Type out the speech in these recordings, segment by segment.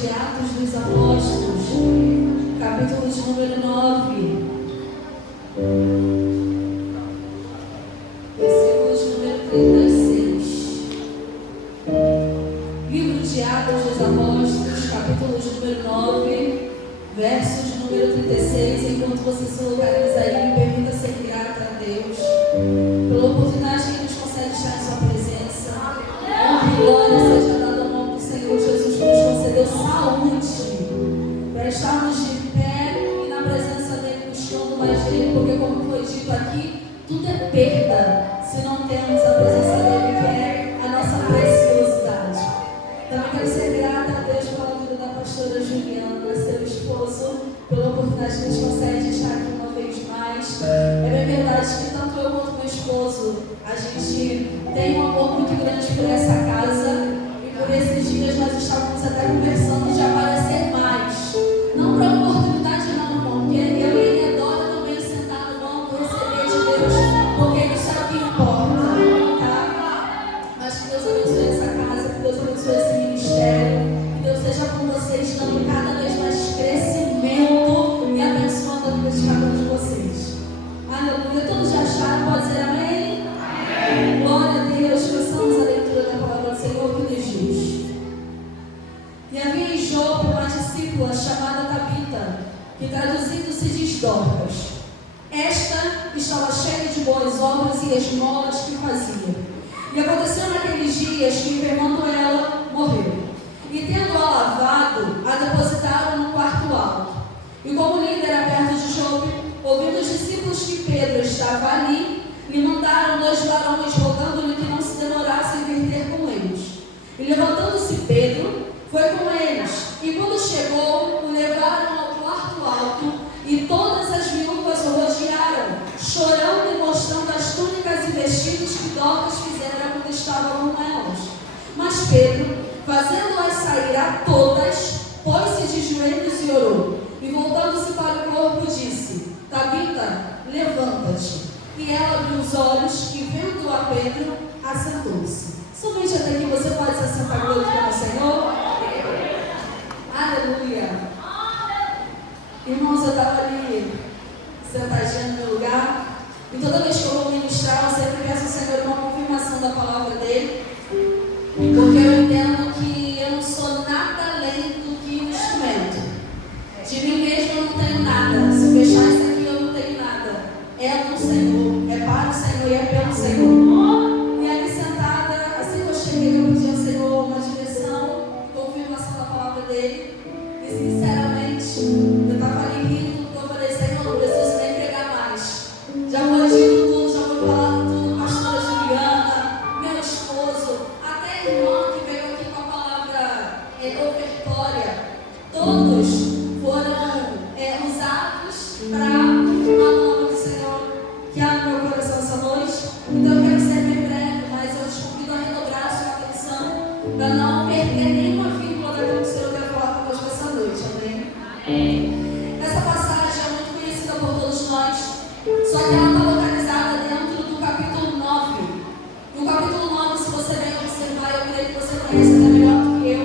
de Atos dos Apóstolos, capítulo de número 9, versículo de número 36. Livro de Atos dos Apóstolos, capítulo de número 9, verso de número 36. Enquanto você se localiza aí, me permita ser grata a Deus pela oportunidade que nos concede estar em sua presença. Honra e glória seja dada ao nome do Senhor Jesus, que nos concedeu saúde para estarmos de pé e na presença dele, buscando mais dele, porque, como foi dito aqui, tudo é perda se não temos a presença dele, que é a nossa preciosidade. Também quero ser grata a Deus pela vida da pastora Juliana, seu esposo, pela oportunidade que nos concede estar aqui uma vez mais. É bem verdade que tanto eu quanto meu esposo, a gente tem um amor muito grande por essa casa, e por esses dias nós estávamos até conversando de aparecer mais. Não para oportunidade não, irmão, porque eu e ele adora também sentar no banco, receber de Deus, porque isso é o que importa, tá? Mas que Deus abençoe essa casa, que Deus abençoe esse ministério, que Deus seja com vocês, dando cada vez mais crescimento e abençoando a vida de cada um de vocês. Aleluia. Todos já acharam? Pode ser amém? Amém. Glória a Deus. Façamos a leitura da palavra do Senhor, que nos diz: E havia em Jope uma discípula chamada Tabita, que traduzindo se diz Dorcas. Esta estava cheia de boas obras e esmolas que fazia. E aconteceu naqueles dias que, enfermando ela, morreu. E tendo-a lavado, a depositaram no quarto alto. E como Lida era perto de Jope, ouvindo os discípulos que Pedro estava ali, lhe mandaram 2 varões, rogando-lhe que não se demorasse em vir ter com eles. E levantando-se Pedro, foi com eles. E quando chegou, o levaram ao quarto alto, e todas as viúvas o rodearam, chorando e mostrando as túnicas e vestidos que Dorcas fizera quando estava com elas. Mas Pedro, fazendo-as sair a todas, pôs-se de joelhos e orou. E voltando-se para o corpo, disse: Tabita, levanta-te. E ela abriu os olhos e, vendo a Pedro, assentou-se. Somente até aqui você pode se assentar, glorificando ao Senhor. Aleluia. Irmãos, eu estava ali sentadinha no meu lugar, e toda vez que eu vou ministrar, eu sempre peço ao Senhor uma confirmação da palavra dele, porque eu entendo que eu não sou nada além do que um instrumento. De mim mesmo eu não tenho nada. Se fechar isso aqui, eu não tenho nada. É do Senhor, é para o Senhor e é pelo Senhor. E ali sentada, assim que eu cheguei, eu pedi ao Senhor uma direção, confirmação da palavra dele. E sinceramente, eu estava ali rindo, porque eu falei: Senhor, não preciso nem pregar mais. Já foi dito tudo, já foi falado tudo. Pastora Juliana, meu esposo, até a irmã que veio aqui com a palavra ofertória, todos foram usados para a palavra do Senhor que há no meu coração essa noite. Então eu quero ser bem breve, mas eu te convido a redobrar a sua atenção para não perder nenhuma vírgula daquilo que o Senhor quer falar conosco essa noite. Amém? Amém. Essa passagem é muito conhecida por todos nós, só que ela está localizada dentro do capítulo 9. No capítulo 9, se você bem observar, eu creio que você conhece até melhor do que eu.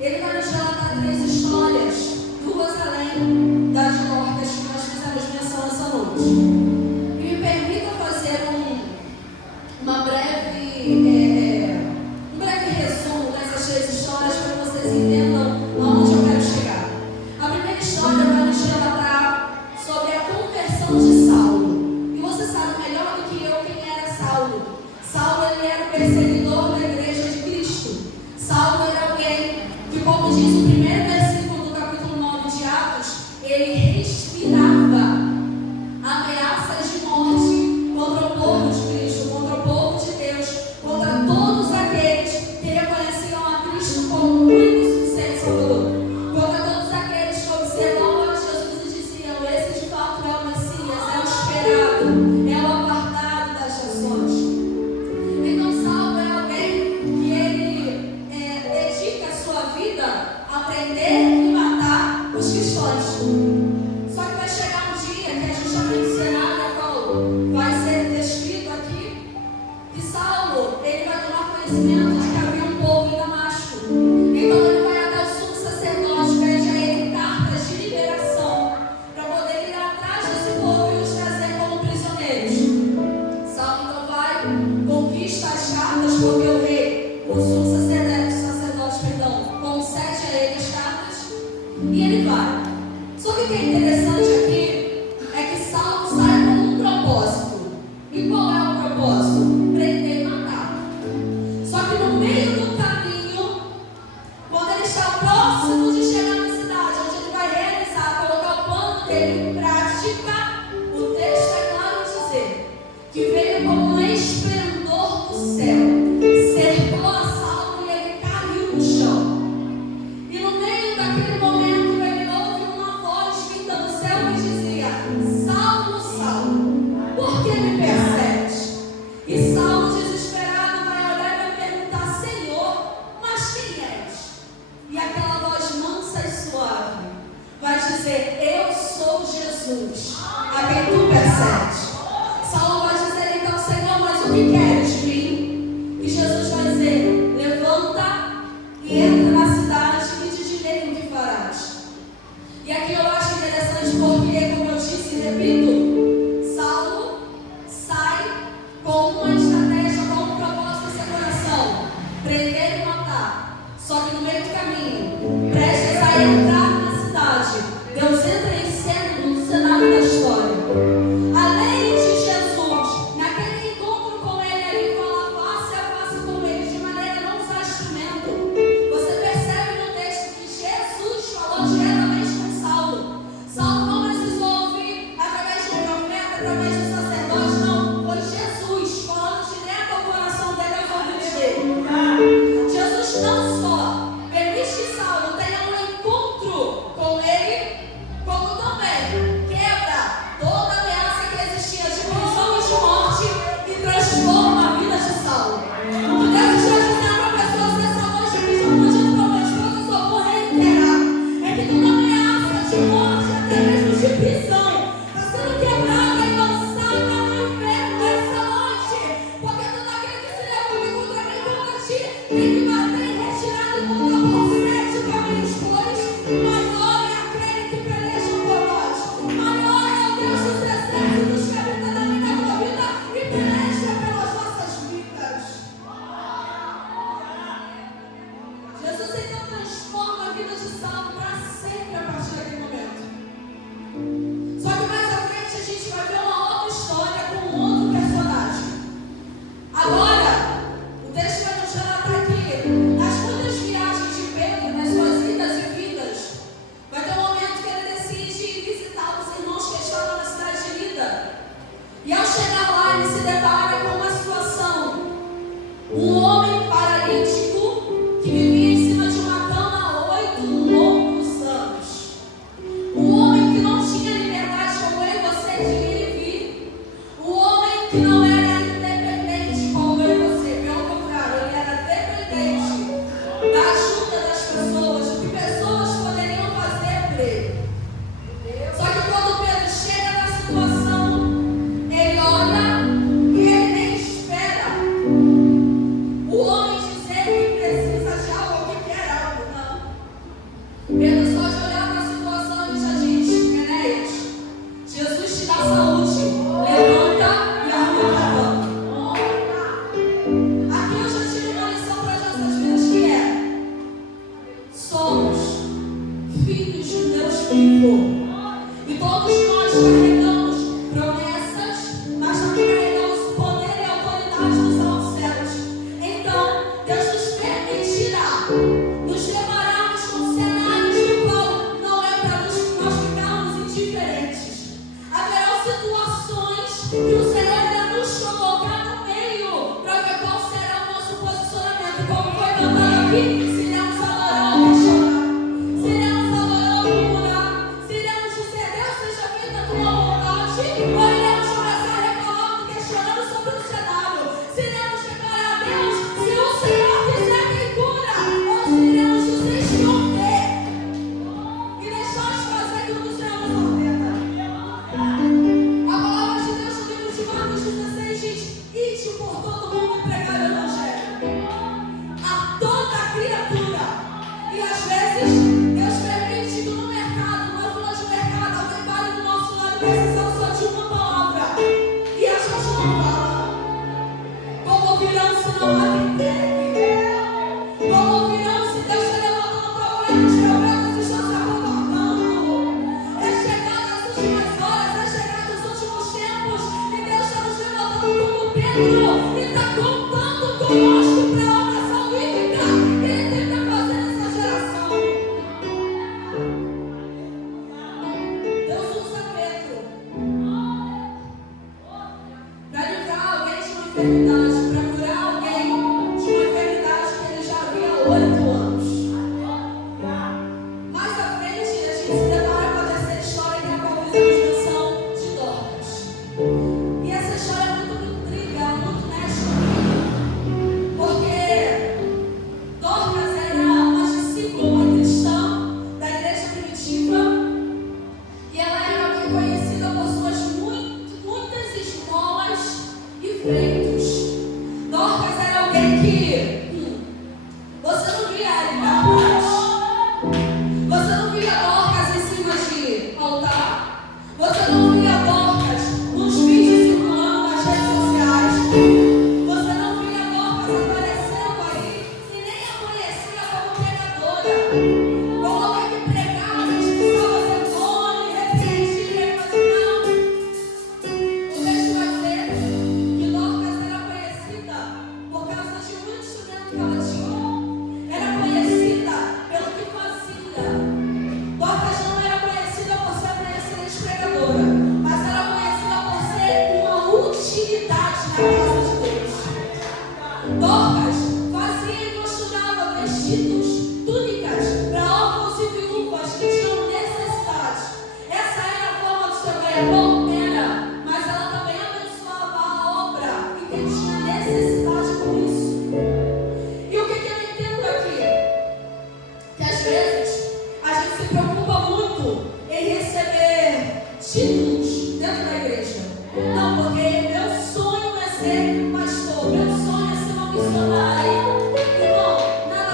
Ele vai nos relatar 3 histórias, 2 além das Dorcas que nós fizemos menção essa noite. E me permita fazer um breve resumo dessas 3 histórias para que vocês entendam aonde eu quero chegar. A primeira história vai nos relatar sobre a conversão de Saulo. E você sabe melhor do que eu quem era Saulo. Saulo, ele era o perseguidor da igreja de Cristo. Saulo era alguém que, como diz o primeiro versículo do capítulo 9 de Atos, ele respirava ameaças de morte contra o povo de Cristo, contra o povo de Deus, contra todos aqueles que reconheciam a Cristo como o único e suficiente Salvador, contra todos aqueles que observavam a Jesus e diziam: esse de fato é o Messias, é o esperado, é o aguardado das nações. Então Saulo é alguém que ele dedica a sua vida a aprender que é interessante aqui é que Saulo sai com um propósito. E qual é o propósito? Prender e matar. Só que no meio do caminho, quando ele está próximo de chegar na cidade, onde ele vai realizar, colocar o plano dele em prática, o texto é claro em dizer que veio como um esplendor do céu, cercou a Saulo e ele caiu no chão. E no meio daquele momento ele ouve uma voz vinda do céu que dizia: Saulo, Saulo, por que me persegues? E Saulo, desesperado, vai olhar e vai perguntar: Senhor, mas quem és? E aquela voz mansa e suave vai dizer: eu sou Jesus, a quem tu persegues. Saulo vai dizer então: Senhor, mas o que queres de mim? E Jesus vai dizer: levanta e entra na cidade e te direi o que farás. E aqui eu acho interessante porque, como eu disse e repito, Saulo sai com uma estratégia, com um propósito no seu coração: prender e matar. Só que no meio do caminho, prestes a entrar na cidade, Deus entra em cena no cenário da história. Além de Jesus, naquele encontro com ele ali, falar face a face com ele, de maneira a não usar instrumento, você percebe no texto que Jesus falou diretamente com Saulo. Saulo não precisou ouvir através de um profeta, através de um sacerdote, não. Foi Jesus falando direto ao coração dele, aos ouvidos dele. Jesus não só permite que Saulo tenha um encontro com ele, como também quebra toda ameaça que existia de prisão e de morte e transforma a vida de Saulo. O que Deus está dizendo para pessoas nessa noite, que já não adianta para uma esposa, eu só vou reiterar, é que toda ameaça de morte, até mesmo de prisão, está sendo quebrada e lançada no inferno nessa noite, porque todo aquele que se levanta contra mim, contra ti, tem que bater e retirar do mundo por 7 caminhos, pois maior é aquele que peleja por nós, maior é o Deus dos exércitos que habita na minha tua vida e peleja pelas nossas vidas. Jesus então transforma a vida de Saulo para sempre a partir daquele momento. Só que mais à frente a gente vai ver uma outra história com um outro personagem. Agora, o texto vai nos relatar que nas muitas viagens de Pedro, nas suas idas e vindas, vai ter um momento que ele decide visitar os irmãos que estavam na cidade de Lida. E ao chegar lá, ele se depara com uma situação. Um homem paralítico que vivia em cima de uma cama há 8 longos anos. Um homem que não tinha liberdade como eu e você de ir e vir. Um homem que não era independente como eu e você. Pelo contrário, ele era dependente da ajuda das pessoas, do que pessoas poderiam fazer por ele. Só que quando Pedro chega na situação, ele olha e ele nem espera o homem dizer que precisa de algo ou que quer algo, não. Pedro só de olhar para a situação ele já diz: Enéas, Jesus te dá saúde, levanta e arruma a cama. Aqui eu já tiro uma lição para as nossas vidas, que é: somos filhos de um Deus vivo. E todos nós carregamos promessas, mas também carregamos poder e autoridade dos altos céus. Então, Deus nos permitirá nos depararmos com cenários no qual não é para nós ficarmos indiferentes. Haverá situações que o Senhor irá nos colocar no meio para ver qual será o nosso posicionamento. Como foi cantado aqui, se iremos adorar ou questionar, se iremos adorar ou murmurar, se iremos dizer: Deus, seja feita a tua vontade, ou iremos começar a reclamar, questionando sobre o cenário, se iremos declarar a Deus: se o Senhor quiser, me cura, ou se iremos nos esconder e deixar de fazer aquilo que o Senhor nos ordena. A palavra de Deus no livro de Marcos 16 diz: ide por todo mundo e pregai o evangelho a toda criatura. E às vezes Deus permite que no mercado, numa fila de mercado, alguém pare do nosso lado precisando só de uma palavra e a gente não fala. Como ouvirão se não há quem pregue? Como ouvirão se Deus está levantando profetas estão se acovardando? É Coloca que pregava, expulsava demônio, repreendia, mas não. O texto vai dizer que Dorcas era conhecida por causa de um instrumento que ela tinha. Era conhecida pelo que fazia. Dorcas não era conhecida por ser uma excelente pregadora, mas era conhecida por ser uma utilidade na casa de Deus. Dorcas fazia e costurava vestidos, túnicas para órfãos e viúvas que tinham necessidade. Essa era a forma do seu ganha-pão? Era, mas ela também abençoava a obra e quem tinha necessidade com isso. E o que eu entendo aqui? Que às vezes a gente se preocupa muito em receber títulos dentro da igreja. Não, porque meu sonho é ser pastor, meu sonho é ser uma missionária. Irmão, nada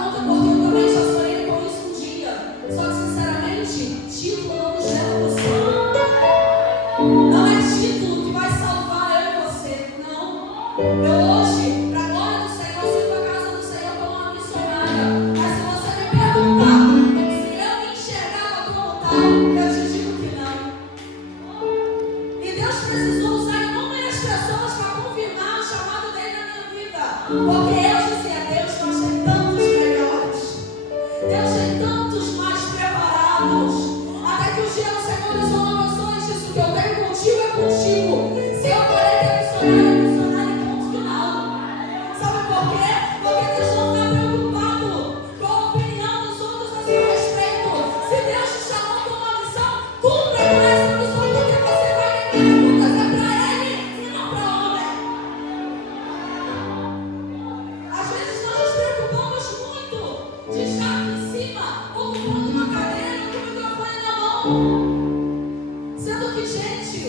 contra, porque eu também já sonhei com isso um dia. Só que, sinceramente, título não nos leva ao céu. Não é título que vai salvar eu e você, não. Eu hoje, para a glória do Senhor, sirvo a casa do Senhor como uma missionária. Mas se você me perguntar se eu me enxergava como tal, eu te digo que não. E Deus precisou usar inúmeras pessoas para confirmar o chamado dele na minha vida. Porque eu dizia a Deus, nós tem tantos melhores. Deus tem tantos mais preparados. Até que um dia o Senhor nos falou meus sonhos, disse: o que eu tenho contigo é contigo. Se eu falei que é missionário, ponto final. Sabe por quê? Porque Deus não está preocupado com a opinião dos outros a seu respeito. Se Deus te chamou com uma missão, cumpra com essa missão, porque você vai ganhar contas é para Ele e não para homem. Às vezes nós nos preocupamos muito de estar aqui em cima, ocupando uma cadeira com o microfone na mão. Sendo que, gente,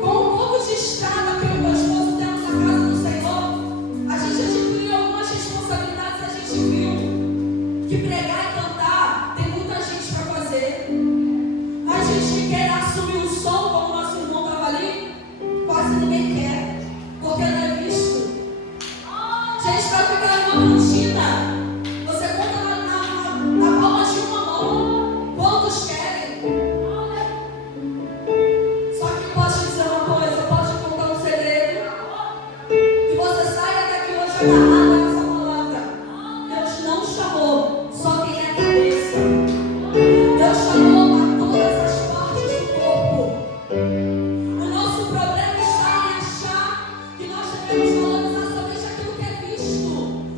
com um pouco de estrada que eu e meu esposo temos na casa do Senhor, a gente adquiriu algumas responsabilidades. A gente viu que pregar e cantar tem muita gente para fazer. A gente que quer assumir o som, como nosso irmão estava ali, quase ninguém quer, porque não é visto. Gente, para ficar em uma cantina, você conta na palma de uma mão. Quantos querem? Só que posso te dizer uma coisa, posso te contar um segredo. Que você saia daqui hoje agarrado nessa palavra. Deus não chamou só quem é cabeça. Deus chamou a todas as partes do corpo. O nosso problema está em achar que nós devemos valorizar somente aquilo que é visto.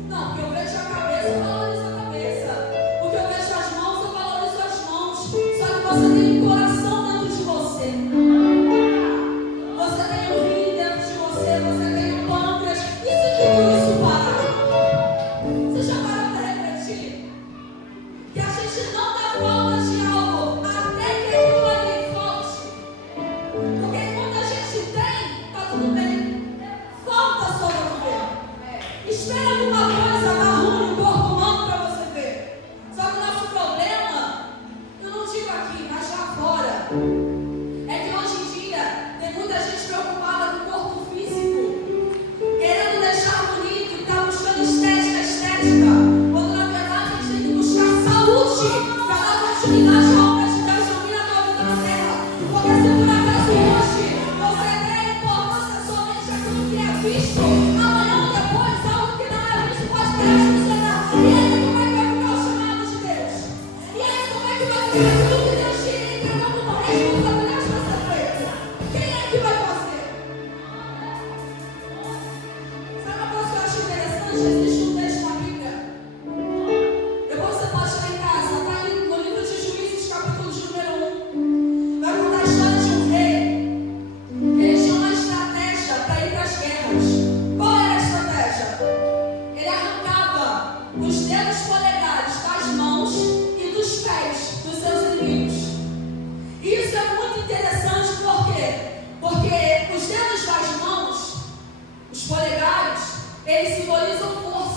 Não, porque eu vejo a cabeça, eu valorizo a cabeça. Porque eu vejo as mãos, eu valorizo as mãos. Só que você tem um coração dentro de você. Você tem um rim dentro de você, você tem um pâncreas. E se tudo isso parar? Você já parou para refletir? Que a gente não dá conta de algo até que aquilo ali falte. Porque quando a gente tem, tá tudo bem. Falta só para ver. Espera alguma coisa dar ruim no corpo humano para você ver. Só que o nosso problema, eu não digo aqui, mas lá fora, é que hoje em dia tem muita gente preocupada com o corpo físico, querendo deixar bonito e tá buscando estética, quando na verdade a gente tem que buscar saúde para dar continuidade à obra de Deus na tua vida na terra. Porque se por acaso hoje você der importância somente àquilo que é visto, amanhã ou depois algo que não é visto pode parar de funcionar. E aí como é que vai ficar o chamado de Deus? E aí como é que vai ficar aquilo que Deus te entregou como responsabilidade para ser feito? Quem é que vai fazer? Sabe uma coisa que eu acho interessante? Existe um texto na Bíblia. Depois você pode ler em casa. Está no livro de Juízes, capítulo de número 1. Vai contar a história de um rei. Ele tinha uma estratégia para ir para as guerras. Qual era a estratégia? Ele arrancava os dedos polegares das mãos e dos pés dos seus inimigos. E isso é muito interessante, por quê? Porque os dedos das mãos, os polegares, eles simbolizam força.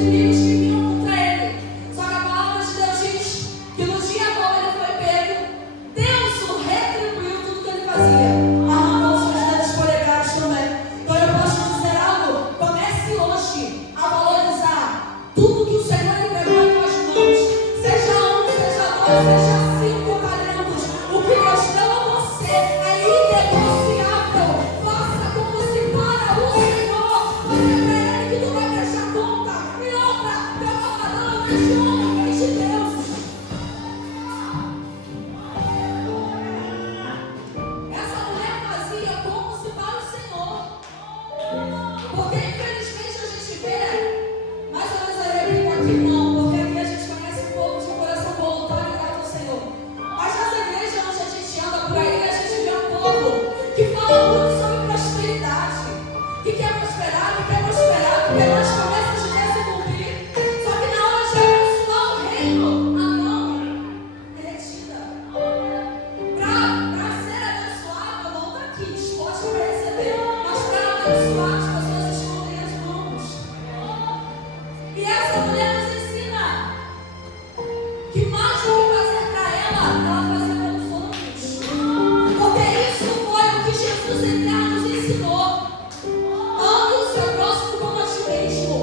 inimigos que vinham contra ele. Só que a palavra de Deus diz que no dia como ele foi pego, Deus o retribuiu tudo que ele fazia. Arrancou seus dedos polegares também. Então eu posso te dizer algo: comece hoje a valorizar tudo que o Senhor entregou em tuas mãos. Seja um, seja dois, seja 5 talentos. O que Deus deu a você é inegociável. Faça como se para o Senhor. Mas é para Ele que tu vai prestar conta. E outra, teu pagadão é de homem, é de Deus. Essa mulher fazia como se para o Senhor. Porque infelizmente a gente vê, mais ou menos eu repito aqui não, porque aqui a gente conhece um povo de coração voluntário e grato ao Senhor. Mas nas igrejas onde a gente anda por aí, a gente vê um povo que fala muito sobre prosperidade, que quer prosperar, que quer mais promessas de Deus se cumprir. Só que na hora de abençoar o reino, a mão é retida. Para ser abençoado, a mão está aqui, disposta para receber. Mas para abençoar, as pessoas escondem as mãos. E essa mulher nos ensina que mais do que fazer para ela fazia pelos outros. Porque isso foi o que Jesus nos ensinou. Ame o seu próximo como a ti mesmo.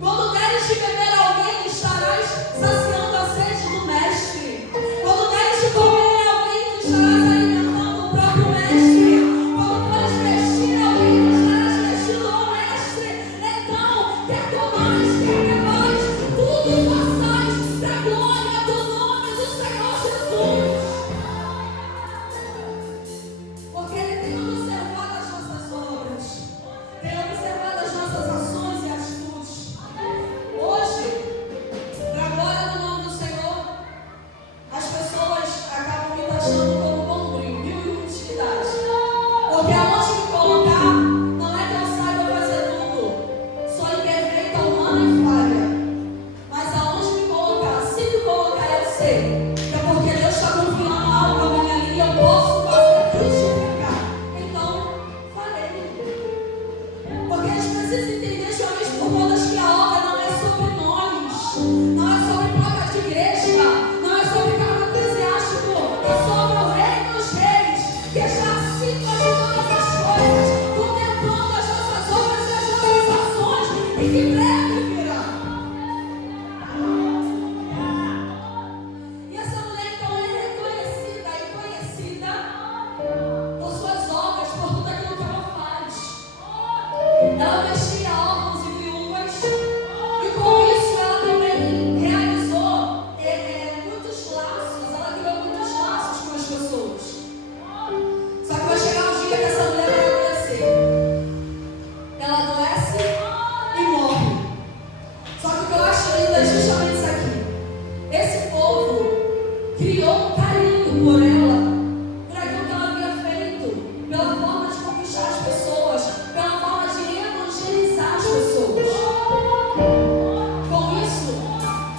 Quando deres de beber a alguém, estarás saciando a sede do mestre. Quando deres de comer a alguém, tu estarás alimentando o próprio mestre. Quando fores vestir alguém, tu estarás vestindo o mestre. Então, quer comais, quer bebais, tudo façais para a glória do nome do Senhor Jesus. Porque Ele tem observado as nossas obras, tem observado as nossas ações e atitudes. Hoje, para a glória do nome do Senhor, as pessoas acabam me taxando como bombril, mil e utilidade. Porque aonde me colocar, não é que eu saiba fazer tudo, sou imperfeita, humana e falha. Mas aonde me colocar, se me colocar, eu sei que é porque Deus está confiando algo a mim ali e eu posso fazer frutificar. Então, falei. Porque a gente precisa entender de uma vez por todas que a obra não é sobre nós, não é sobre placa de igreja, não é sobre cargo eclesiástico, é sobre o Rei dos Reis, que está acima de todas as coisas, contemplando as nossas obras e as nossas ações, e que breve virá. E essa mulher então é reconhecida e conhecida por suas obras, por tudo aquilo que ela faz. Ela vestia órfãos e viúvas, e com isso ela também realizou muitos laços, ela criou muitos laços com as pessoas. Só que vai chegar um dia que essa mulher vai adoecer. Ela adoece e morre. Só que o que eu acho lindo é justamente isso aqui. Esse povo criou um carinho por ela, por aquilo que ela havia feito, pela forma de conquistar as pessoas, pela forma de evangelizar as pessoas. Com isso,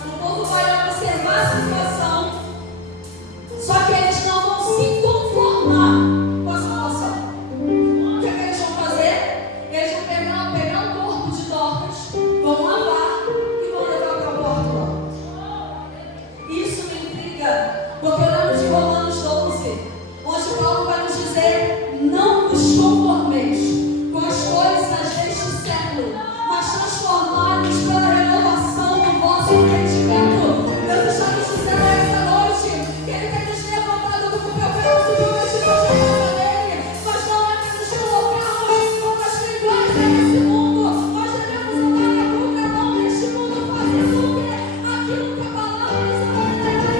o povo vai observar a situação, só que eles não vão se conformar com a situação. O que eles vão fazer? Eles vão pegar o corpo de Dorcas, vão lavar e vão levar para o porto lá. Isso me intriga, porque eu lembro de Romanos 12, onde Paulo vai nos dizer: não vos conformeis com as coisas deste século, mas transformai-vos pela renovação do vosso entendimento. Deus está nos dizendo essa noite que Ele tem nos levantado do papel submetido à chamada dele, mas não é para nos colocarmos como as tribais desse mundo. Nós devemos andar na contramão deste mundo, fazendo o quê? Aquilo que a palavra nos ordena.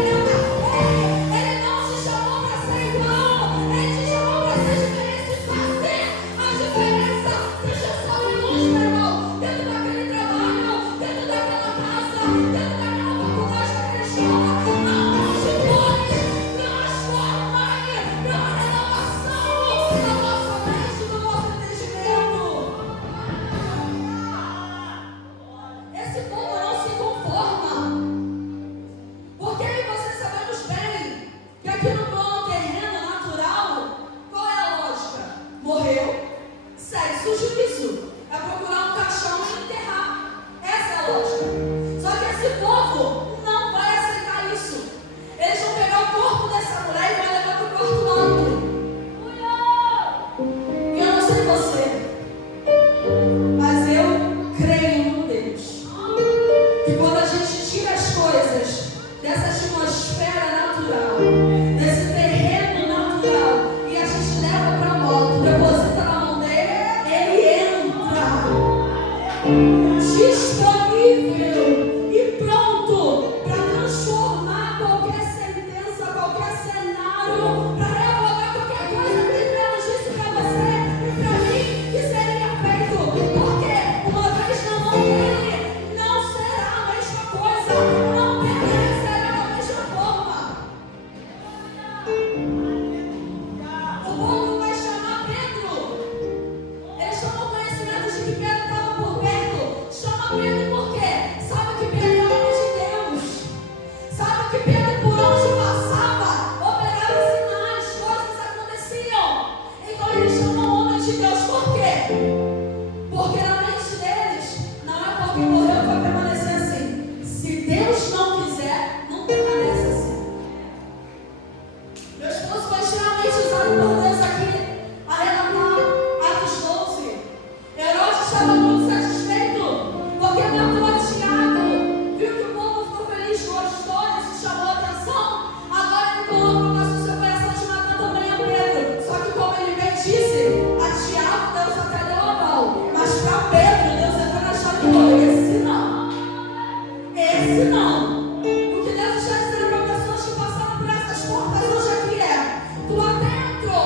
Ele não te chamou para ser igual, Ele te chamou para ser diferente, fazer a diferença. Seja só uma luz, meu irmão, dentro daquele trabalho, dentro daquela casa, dentro daquela faculdade, daquela escola, aonde pode transformar pela renovação da nossa mente, do nosso entendimento. Esse povo não se conforma. Porque aí você sabemos bem que aqui no plano terreno natural, qual é a lógica? Morreu, segue-se o juízo. É procurar um caixão e enterrar. Essa é a que quando a gente tira as coisas dessa atmosfera natural, desse terreno natural, e a gente leva para a moto, deposita na mão dele, ele entra disponível e pronto para transformar qualquer sentença, qualquer cenário, para revogar qualquer coisa que ele disse para você e para mim que seria feito, porque uma vez na mão dele não será a mesma coisa, não permanecerá da mesma forma. O povo vai chamar Pedro. Eles chamam o conhecimento de que Pedro estava por perto. Chama Pedro por quê? Sabe que Pedro é homem de Deus. Sabe que Pedro, por onde passava, operava sinais, coisas aconteciam. Então eles chamam o homem de Deus por quê? Porque na mente deles, não é porque morreu que vai permanecer assim. Se Deus não quiser, não permanece assim. Meu esposo foi extremamente usado por Deus aqui a relatar Atos 12. Herodes estava muito satisfeito porque matou a Tiago. Viu que o povo ficou feliz, gostou, isso chamou a atenção. Agora ele colocou no seu coração de matar também a Pedro. Só que como ele bem disse, a Tiago Deus até deu aval. Mas para Pedro, Deus entrou na chave e falou: esse não. Esse não. O que Deus está dizendo para pessoas que passaram por essas portas hoje aqui é: tu até entrou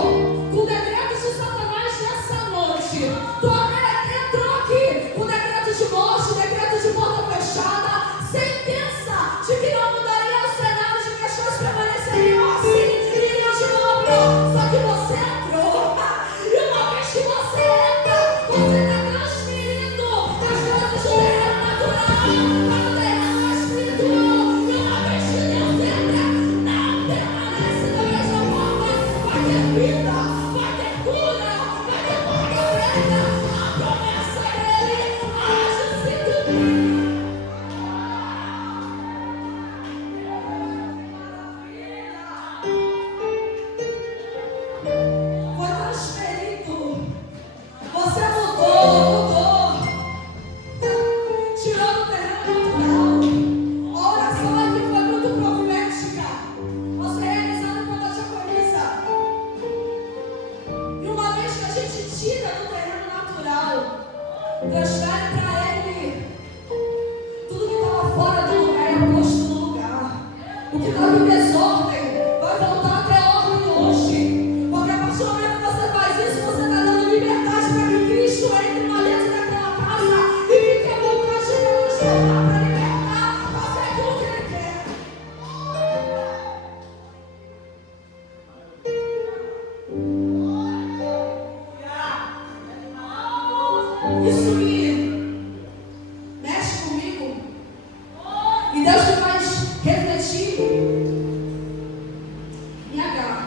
com decretos de Satanás nessa noite. Tu até entrou aqui com decreto de morte, decreto de porta fechada, sentença de que não mudaria o cenário, de que as coisas permaneceriam assim, iriam de novo. Só que você entrou. E uma vez que você entra, você está transferindo as coisas do terreno natural para o terreno espiritual. E uma vez que Deus entra, não permanece da mesma forma. Vai ter vida, vai ter cura, vai ter porta aberta. A promessa dele há de se cumprir. Foi transferido. Você mudou. Tirou do terreno natural. A oração aqui foi muito profética. Você realizando quando a diaconisa. E uma vez que a gente tira do terreno natural, transfere para ele tudo que estava fora do lugar é posto no lugar. O que estava em desordem vai voltar até ordem hoje. Porque a partir do momento que você faz isso, você está dando liberdade para que Cristo entre lá dentro daquela casa e fique à vontade de transformar, para libertar, fazer aquilo que Ele quer. Isso me mexe comigo. E Deus me faz refletir em Agar.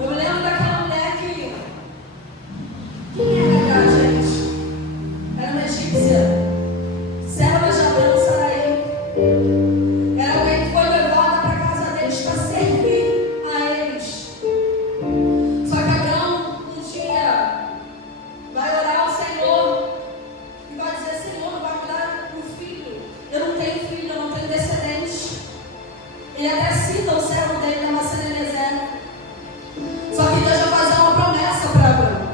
Eu me lembro daquela mulher que... Quem era Agar, gente? Era uma egípcia, serva de Abrão, Sarai. Era alguém que foi levada para a casa deles para servir a eles. Só que Abrão um dia vai orar ao Senhor e vai dizer: Senhor, não vai me dar um filho. Eu não tenho filho, eu não tenho descendente. Ele até cita o servo dele, Damasceno Eliezer. Só que Deus vai fazer uma promessa para Abrão: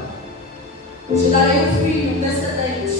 te darei um filho, um descendente.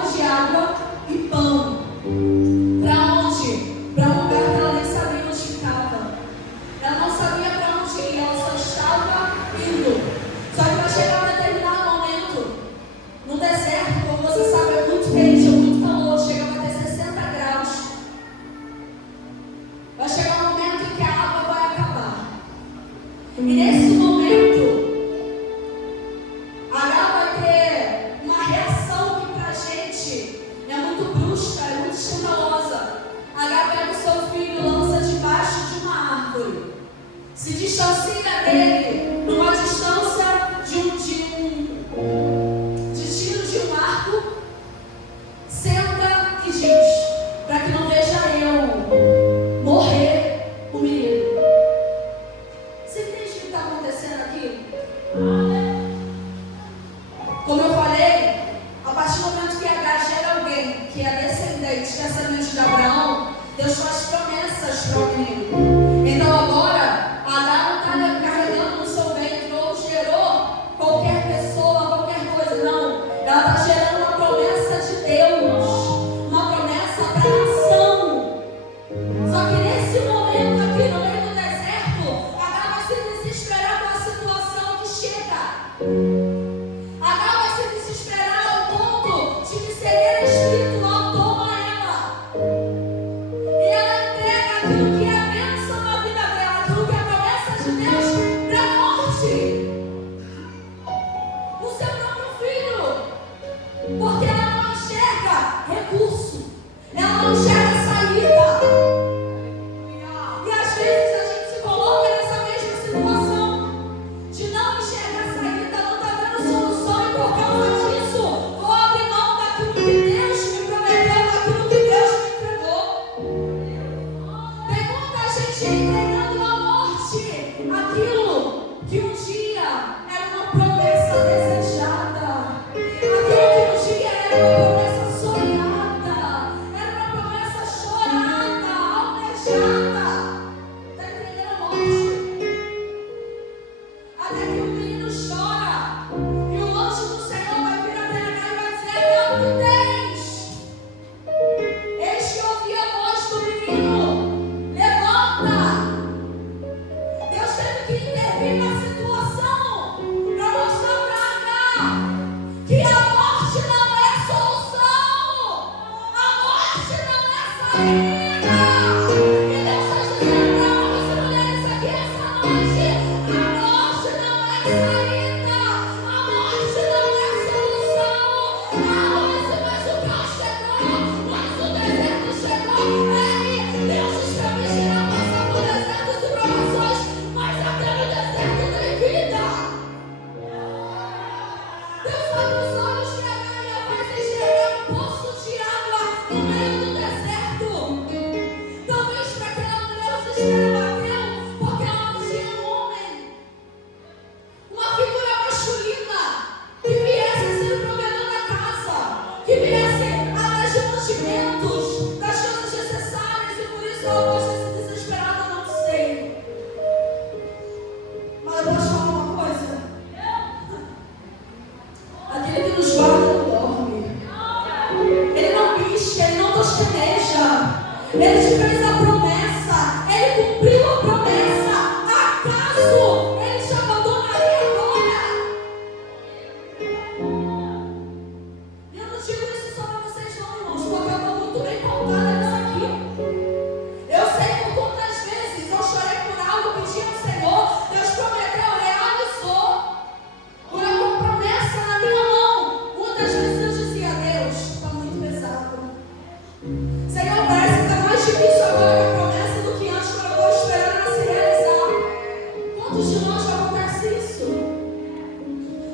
balde de água e pão. Para onde? Para um lugar que ela nem sabia onde ficava. Ela não sabia para onde ir, ela só estava indo. Só que vai chegar um determinado momento, no deserto, como você sabe, é muito quente, é muito calor, chega a bater 60 graus. Vai chegar um momento em que a água vai acabar. E nesse momento, Agar vai ter uma reação que pra gente é muito brusca, é muito escandalosa. Agar pega o seu filho e lança debaixo de uma árvore. Se distancia dele numa distância de tiro de um arco. Senta e diz, para que não veja eu morrer o menino. Você entende o que está acontecendo aqui? Como eu falei, a partir do momento que Agar gera alguém que é descendente, que é semente de Abraão, Deus faz promessas para o menino. Então agora, Agar não está carregando no seu ventre ou gerou qualquer pessoa, qualquer coisa, não. Ela está gerando uma promessa de Deus, uma promessa para a nação. Só que nesse momento aqui no meio do deserto, Agar vai se desesperar com a situação que chega. Agar vai se desesperar ao ponto de que cegueira espiritual toma ela. E ela entrega aquilo que é a bênção na vida dela, aquilo que é a promessa de Deus para a morte. O seu próprio filho. Porque ela não enxerga recurso. Ela não enxerga saída. E às vezes a gente se coloca nessa mesma situação de não enxergar saída, não está vendo solução, e por causa disso vou abrir mão daquilo que Deus me prometeu, daquilo que Deus me entregou. Tem muita gente entregando à morte aquilo que um dia era uma promessa desejada, aquilo que um dia era uma promessa sonhada, era uma promessa chorada, almejada. Está entregando à morte. Até que o menino chora e o anjo do Senhor vai vir até Agar e vai dizer: capitães, eis que ouvi a voz do menino, levanta. Deus teve que intervir na situação para mostrar para Agar que a morte não é a solução, a morte não é a saída. E Deus está dizendo para homens e mulheres aqui essa noite: a morte não é a saída, a morte não é a solução. Ah, mas o caos chegou, mas o deserto chegou. Ei, Deus diz para mim que não passar por desertos e provações, mas até no deserto tem vida. Deus abre os olhos de Agar e a faz enxergar um poço de água no meio do deserto. Talvez para aquela mulher o desespero bateu, porque ela não tinha um homem, uma figura masculina que viesse a ser o provedor da casa, que viesse atrás de mantimentos, das coisas necessárias, e por isso ela pode ter se desesperado, não sei. Mas eu posso falar uma coisa: aquele que nos guarda não dorme, ele não pisca, ele não tosqueneja, ele te fez a promessa, ele cumpriu a promessa. Acaso ele te abandonaria agora? E eu não digo isso só para vocês não, irmãos, porque eu estou muito bem contada nisso aqui. Eu sei por quantas vezes eu chorei por algo, pedi ao Senhor, Deus prometeu, realizou. Por alguma promessa na minha mão. Muitas vezes eu dizia: Deus, está muito pesado. Senhor, parece que está mais difícil agora que a promessa do que antes, quando eu estou esperando ela se realizar. Quantos de nós já acontece isso?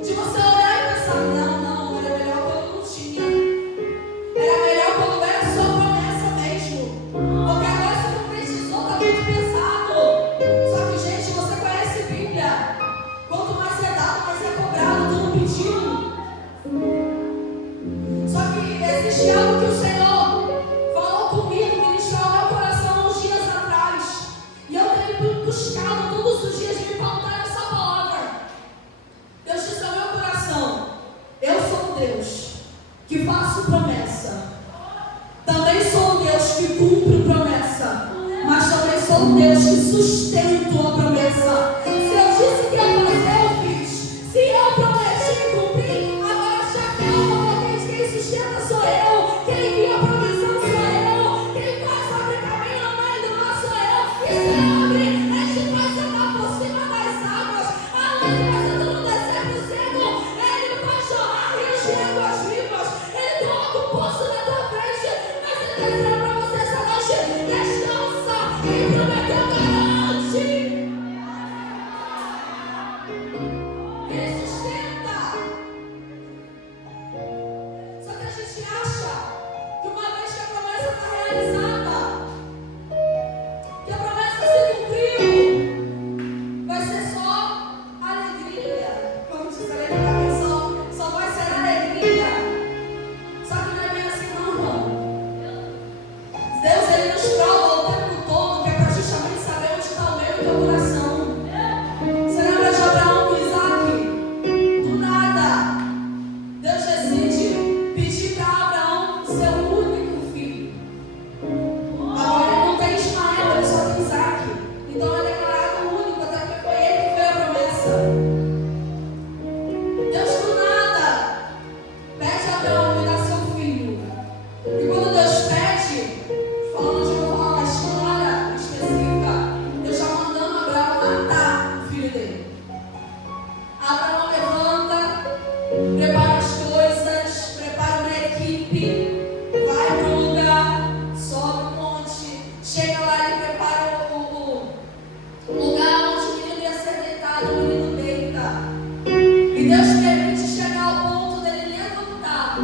De você olhar e pensar: não, era melhor quando não tinha. Era melhor quando era só promessa mesmo. Porque agora se concretizou, está muito pesado. Só que, gente, você conhece a Bíblia. Quanto mais é dado, mais é cobrado. Tu não pediu. Só que existe algo que o Senhor falou comigo, ministrou ao meu coração uns dias atrás. E eu tenho buscado todos os dias me pautar essa Ele sustenta. Só que a gente acha que uma vez que a promessa está realizada, que a promessa se cumpriu, vai ser só alegria. Como diz a letra da canção, só vai ser alegria. Só que não é bem assim não, irmão. Deus, ele nos prova o tempo todo que é para justamente saber onde está o meu e o teu coração. Você lembra de Abraão com Isaac? Do nada, Deus decide pedir para Abraão seu único filho. Agora ele não tem Ismael, ele só tem Isaac. Então ele é declarado único, até porque foi ele que foi a promessa. Deus do nada pede a Abraão me dar seu filho. E quando Deus pede, falando de uma forma mais clara, específica, Deus já mandando Abraão matar o filho dele. Abraão levanta, prepara as coisas, prepara uma equipe, vai para o lugar, sobe o monte, chega lá e prepara o lugar onde o menino ia ser deitado, o menino deita. E Deus permite chegar ao ponto dele levantar o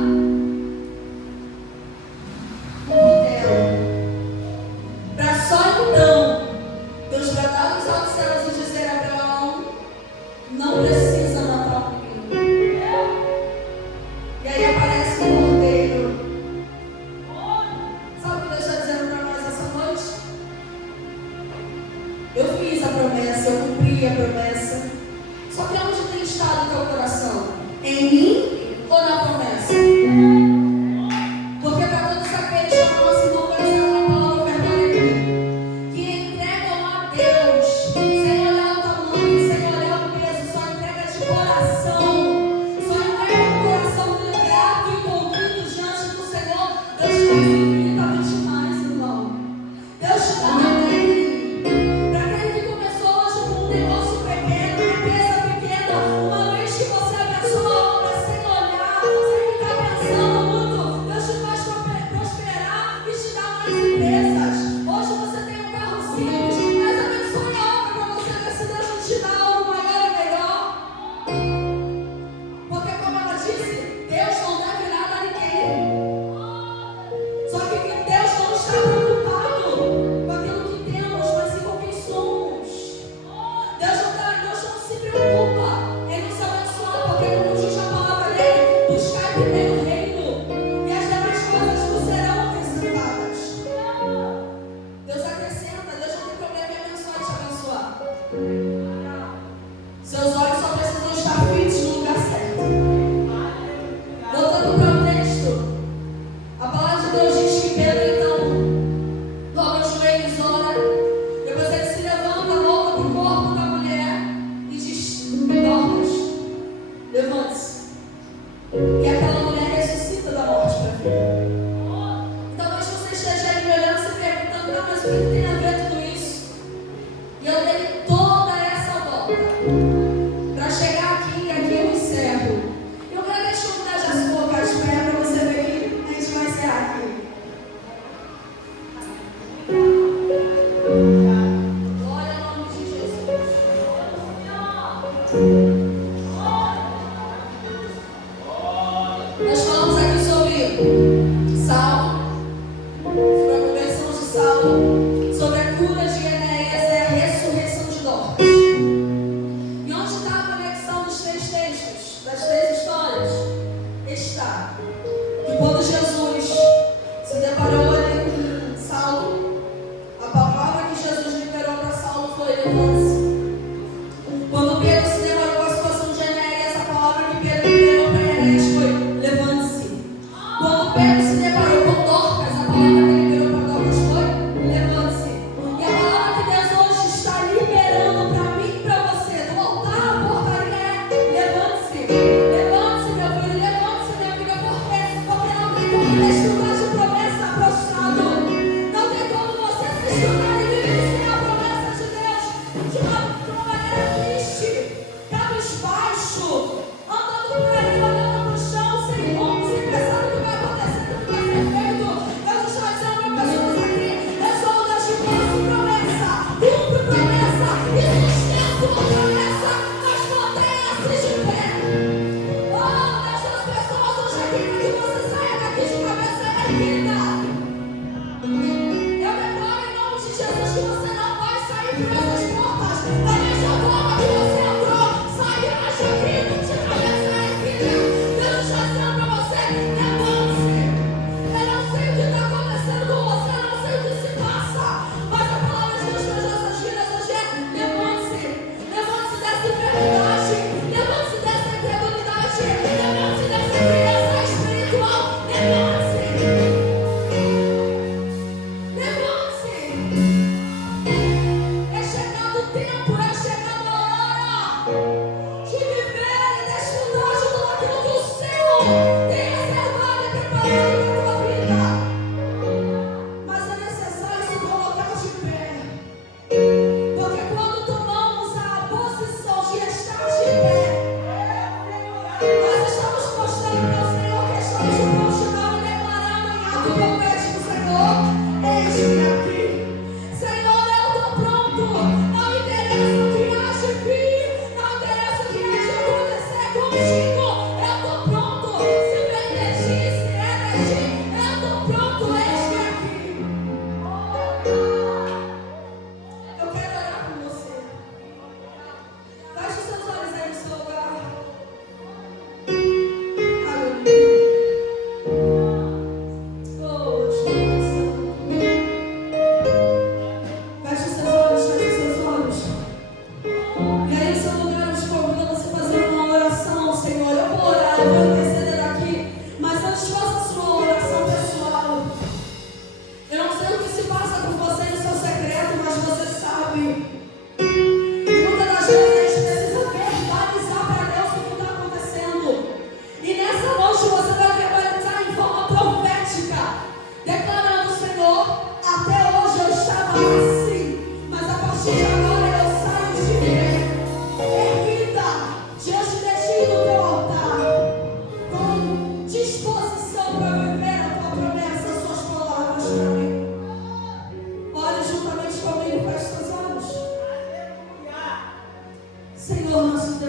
cutelo. Para só então Deus bradar nos altos céus e dizer a Abraão: não precisa matar o menino. E aí aparece o cordeiro. Sabe o que Deus está dizendo para nós essa noite? Eu fiz a promessa, eu cumpri a promessa. Só que onde tem estado o teu coração? Em mim ou na promessa? Porque para todos aqueles que não se vão conhecer uma palavra verdade aqui, que entregam a Deus, sem olhar o tamanho, sem olhar o peso, só entrega de coração, só entrega o coração grato e contrito diante do Senhor, Deus faz infinitamente mais, irmão. Deus te dá alegria. Para aquele que começou hoje com um negócio pequeno, uma empresa pequena, uma vez que você abençoa a obra sem olhar, sem ficar pensando muito, Deus te faz prosperar e te dá mais empresas. Hoje você tem um carro simples, mas abençoe a obra para você ver se Deus não te dá algo maior e melhor. Porque como ela disse, Deus não deve nada a ninguém. Só que Deus não está preocupado com aquilo que temos, mas sim com quem somos. Deus não se preocupa em nos abençoar, porque como diz a palavra dele, buscar primeiro o reino e as demais coisas nos serão acrescentadas. Deus acrescenta, Deus não tem problema em abençoar e te abençoar. Seus olhos só precisam estar fitos no lugar certo. Voltando para o texto, a palavra de Deus diz que Pedro então dobra os joelhos, ora, depois ele se levanta, volta para o corpo da mulher e diz: dorme.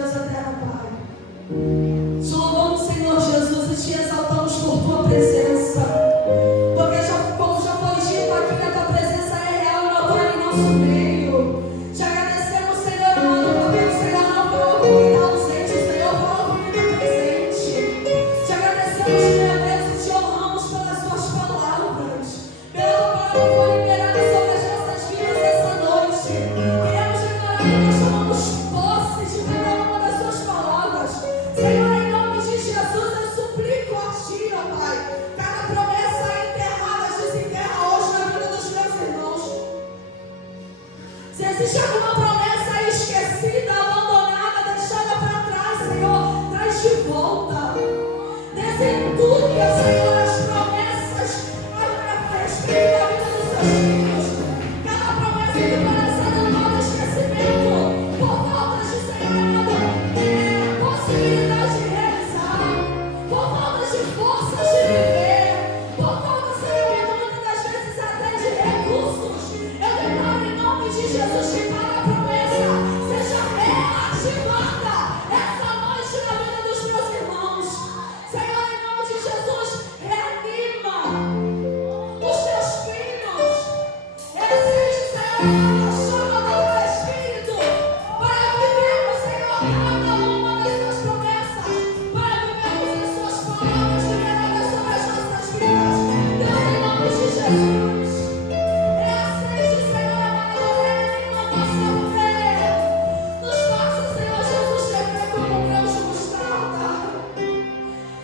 Deus eterno, Pai. Te louvamos, Senhor Jesus, e te exaltamos por tua presença. Porque como já foi dito aqui, que a tua presença é real e notória em nosso meio. Te agradecemos, Senhor amado, porque o Senhor não falou com quem está ausente, o Senhor falou com quem está presente. Te agradecemos, meu Deus, e te honramos pelas tuas palavras. Pela tua palavra que foi liberada sobre as nossas vidas essa noite. Queremos declarar que nós tomamos posse de cada uma das tuas palavras. Senhor, em nome de Jesus, eu suplico a ti, ó Pai, cada promessa enterrada, desenterra hoje na vida dos meus irmãos. Se existe alguma promessa esquecida, abandonada, deixada para trás, Senhor, traz de volta. Desentude, Senhor, as promessas a respeito da vida dos seus filhos. Cada promessa que parece adequada ao esquecimento, por falta de, Senhor amado, possibilidade de realizar, por falta de forças de viver, por falta, Senhor amado, muitas das vezes até de recursos. Eu declaro em nome de Jesus que cada promessa seja reativada essa noite na vida dos meus irmãos. Senhor, em nome de Jesus, reanima os teus filhos. Exige, Senhor, a chama do teu Espírito para vivermos, Senhor, cada uma das tuas promessas, para vivermos as tuas palavras liberadas sobre as nossas vidas. Deus, em nome de Jesus. Exige, Senhor amado, reanima a nossa fé. Nos faça, Senhor Jesus, ter fé como um grão de mostarda.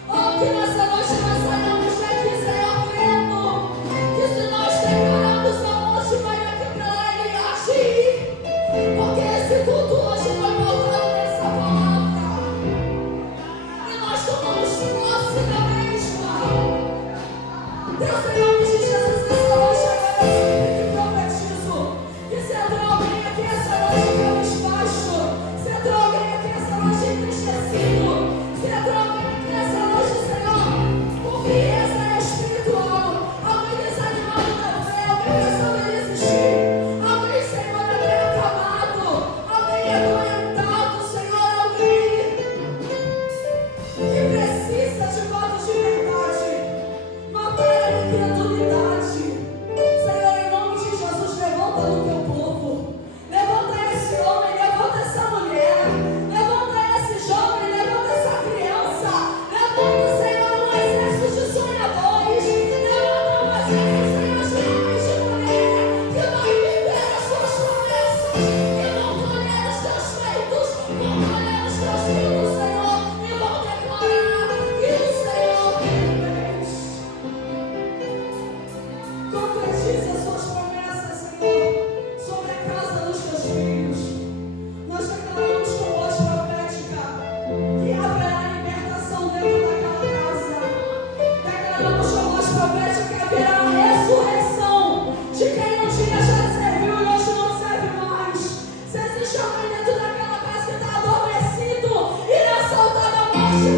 Oh, que nessa noite nós saiamos daqui, Senhor, crendo que se nós declararmos aonde vai daqui para lá, Ele agir. Porque esse culto hoje foi pautado nessa palavra. E nós tomamos posse da mesma. Deus, em nome de Jesus, nessa noite agora eu te profetizo que se entrou alguém aqui essa noite cabisbaixo, se entrou alguém aqui essa noite entristecido, se entrou alguém aqui essa noite, Senhor, com frieza espiritual, alguém desanimado da fé, alguém pensando em desistir, alguém, Senhor, até acamado, alguém adoentado, Senhor, alguém que precisa de voto de verdade, matar a incredulidade. Senhor, em nome de Jesus, levanta o teu povo, levanta esse homem, levanta essa mulher, levanta esse jovem, levanta essa criança, levanta, Senhor, um exército de sonhadores, levanta um exército, Senhor, de homens e de mulher, que vão viver as tuas promessas, que vão colher os teus feitos, vão colher os teus frutos, Senhor, e vão declarar que o Senhor fez. Concretiza as suas promessas, Senhor, sobre a casa dos teus filhos. Nós declaramos com voz profética que haverá libertação dentro daquela casa. Declaramos com voz profética que haverá a ressurreição de quem um dia já serviu e hoje não serve mais. Se existe alguém dentro daquela casa que está adormecido e nessa altura da morte,